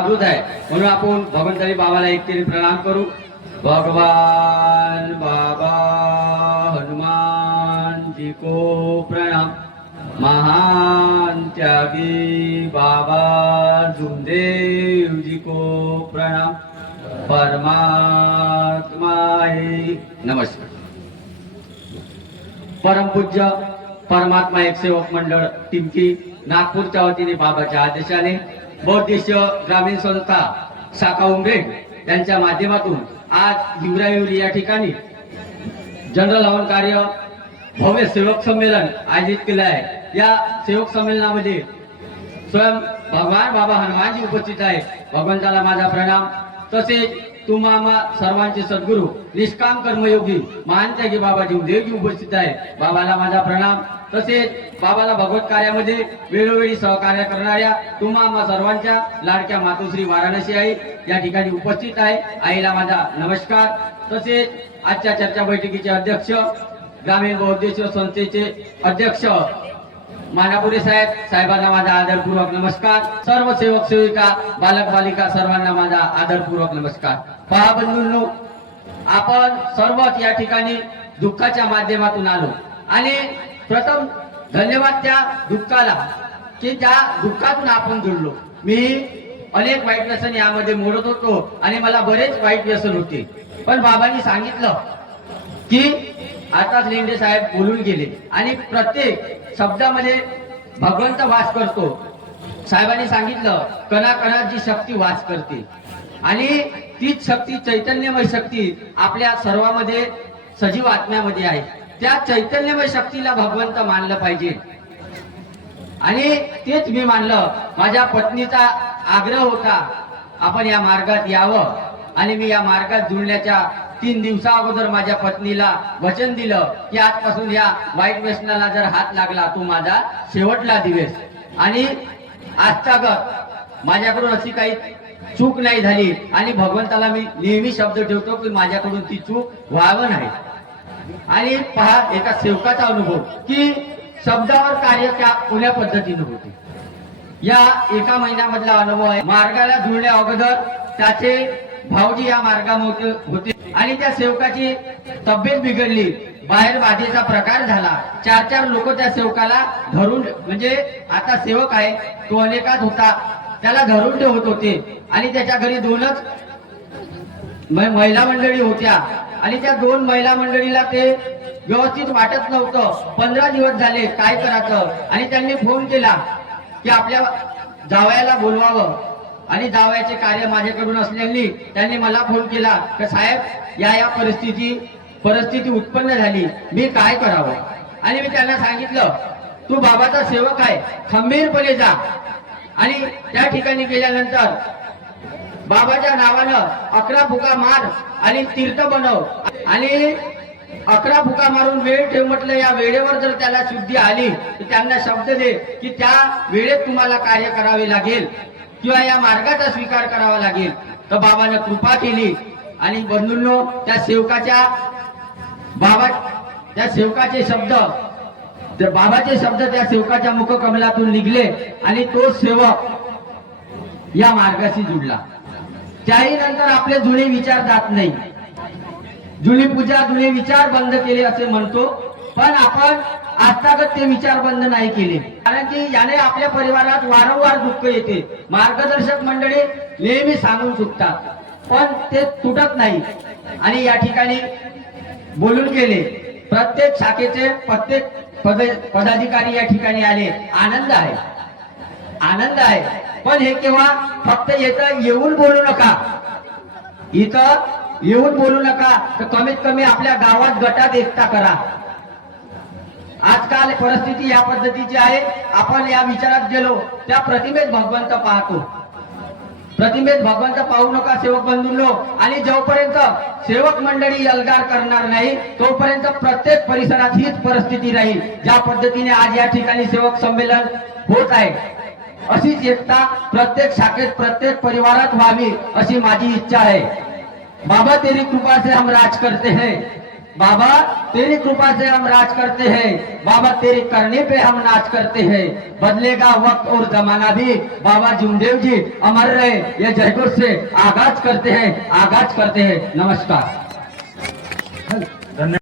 अद्भुत आहे. म्हणून आपण भगवंतरी बाबाला एक तरी प्रणाम करू. भगवान बाबा हनुमान जी को प्रणाम. महान त्यागी बाबा जुमदेव जी को प्रणाम. परमात्मा नमस्कार. परमपूज्य परमात्मा एक सेवक मंडळ टिमकी नागपूरच्या वतीने बाबाच्या आदेशाने बौद्धिश ग्रामीण संस्था शाखा उमरेड यांच्या माध्यमातून आज हिवरायुरी या ठिकाणी जनरल हवन कार्य भव्य सेवक संमेलन आयोजित केलं आहे. या सेवक संमेलनामध्ये स्वयं भगवान बाबा हनुमानजी उपस्थित आहे भगवंताला माझा प्रणाम. तसेच तुम्हा सर्वांचे सद्गुरू निष्काम कर्मयोगी महान त्यागी बाबा जीवदेवजी उपस्थित आहे बाबाला माझा प्रणाम. तसेच बाबाला भगवत कार्यामध्ये वेळोवेळी सहकार्य करणाऱ्या तुम्हा सर्वांच्या लाडक्या मातोश्री वाराणसी आई या ठिकाणी उपस्थित आहे. आईला माझा नमस्कार. तसेच आजच्या चर्चा बैठकीचे अध्यक्ष ग्रामीण बौद्ध संस्थेचे अध्यक्ष मानापुरे साहेब साहेबांना माझा आदरपूर्वक नमस्कार. सर्व सेवक सेविका बालक बालिका सर्वांना माझा आदरपूर्वक नमस्कार. पहा बंधूंनो आपण सर्वच या ठिकाणी दुःखाच्या माध्यमातून आलो आणि प्रथम धन्यवाद त्या दुःखाला की त्या दुःखातून आपण जुळलो. मी अनेक वाईट व्यसन यामध्ये मोडत होतो आणि मला बरेच वाईट व्यसन होते. पण बाबांनी सांगितलं की आताच लेंडे साहेब बोलून गेले आणि प्रत्येक शब्दामध्ये भगवंत वास करतो. साहेबांनी सांगितलं कणा कणात जी शक्ती वास करते. आणि तीच शक्ती चैतन्यमय शक्ती आपल्या सर्वांमध्ये सजीव आत्म्यामध्ये आहे. त्या चैतन्यमय शक्तीला भगवंत मानलं पाहिजे. आणि तेच मी मानलं. माझ्या पत्नीचा आग्रह होता आपण या मार्गात यावं. आणि मी या मार्गात जुळण्याच्या तीन दिवसा अगोदर माझ्या पत्नीला वचन दिलं की आजपासून या वाईट व्यसनाला जर हात लागला तो माझा शेवटला दिवस. आणि आजतागत माझ्याकडून अशी काही चूक नाही झाली. आणि भगवंताला मी नेहमी शब्द ठेवतो की माझ्याकडून ती चूक व्हावं नाही. आणि पहा एका सेवकाचा अनुभव की शब्दावर कार्य त्या पुण्या पद्धतीने होते. या एका महिन्यामधला अनुभव आहे. मार्गाला जुळण्या अगोदर त्याचे भाऊजी या मार्गामध्ये होते. आणि त्या सेवकाची तब्येत बिघडली बाहेर बाधेचा प्रकार झाला. चार चार लोक त्या सेवकाला धरून म्हणजे आता सेवक आहे तो अनेकात होता. त्याला धरून ठेवत होते. आणि त्याच्या घरी दोनच महिला मंडळी होत्या. आणि त्या दोन महिला मंडळीला ते व्यवस्थित वाटत नव्हतं. पंधरा दिवस झाले काय करायचं? आणि त्यांनी फोन केला की आपल्या जावयाला बोलवावं. आणि जावयाचे कार्य माझ्याकडून असल्याने त्यांनी मला फोन केला की साहेब या या परिस्थिती परिस्थिती उत्पन्न झाली. मी काय करावं? आणि मी त्यांना सांगितलं तू बाबाचा सेवक आहे. खंबीरपणे जा. आणि त्या ठिकाणी गेल्यानंतर बाबाच्या नावानं अकरा फुका मार आणि तीर्थ बनव. आणि अकरा फुका मारून वेळ ठेव म्हटलं या वेळेवर जर त्याला शुद्धी आली तर त्यांना शब्द दे की त्या वेळेत तुम्हाला कार्य करावे लागेल किंवा या मार्गाचा स्वीकार करावा लागेल. तर बाबानं कृपा केली. आणि बंधूंनो त्या सेवकाच्या बाबा त्या सेवकाचे शब्द तर बाबाचे शब्द त्या सेवकाच्या मुखकमलातून निघले आणि तो सेवक या मार्गाशी जुडला. त्याही नंतर आपले जुने विचार जात नाही. जुनी पूजा जुने विचार बंद केले असे म्हणतो. पण आपण आजतागत ते विचार बंद नाही केले. कारण की याने आपल्या परिवारात वारंवार दुःख येते. मार्गदर्शक मंडळी नेहमी सांगून चुकतात पण ते तुटत नाही. आणि या ठिकाणी बोलून गेले. प्रत्येक शाखेचे प्रत्येक पदाधिकारी या ठिकाणी आले. आनंद आहे. आनंद आहे. पण हे केव्हा? फक्त येतं येऊन बोलू नका. इथं येऊन बोलू नका. तर कमीत कमी आपल्या गावात गटात एकता करा. आजकाल परिस्थिती या पद्धतीची आहे. आपण या विचारात गेलो त्या प्रतिमेत भगवंत पाहतो. प्रतिमेत भगवंत पाहू नका सेवक बंधूंनो. आणि जोपर्यंत सेवक मंडळी अलगार करणार नाही तोपर्यंत प्रत्येक परिसरात हीच परिस्थिती राहील. ज्या पद्धतीने आज या ठिकाणी सेवक संमेलन होत आहे. अशीच एकता प्रत्येक शाखेत प्रत्येक परिवारात व्हावी अशी माझी इच्छा आहे. बाबा तेरी कृपा से हम राज करते हैं. बाबा तेरी कृपा से हम राज करते हैं. बाबा तेरे करने पे हम नाच करते हैं. बदलेगा वक्त और जमाना भी. बाबा जुमदेव जी अमर रहे. ये जयपुर से आगाज करते हैं आगाज करते हैं. नमस्कार. धन्यवाद.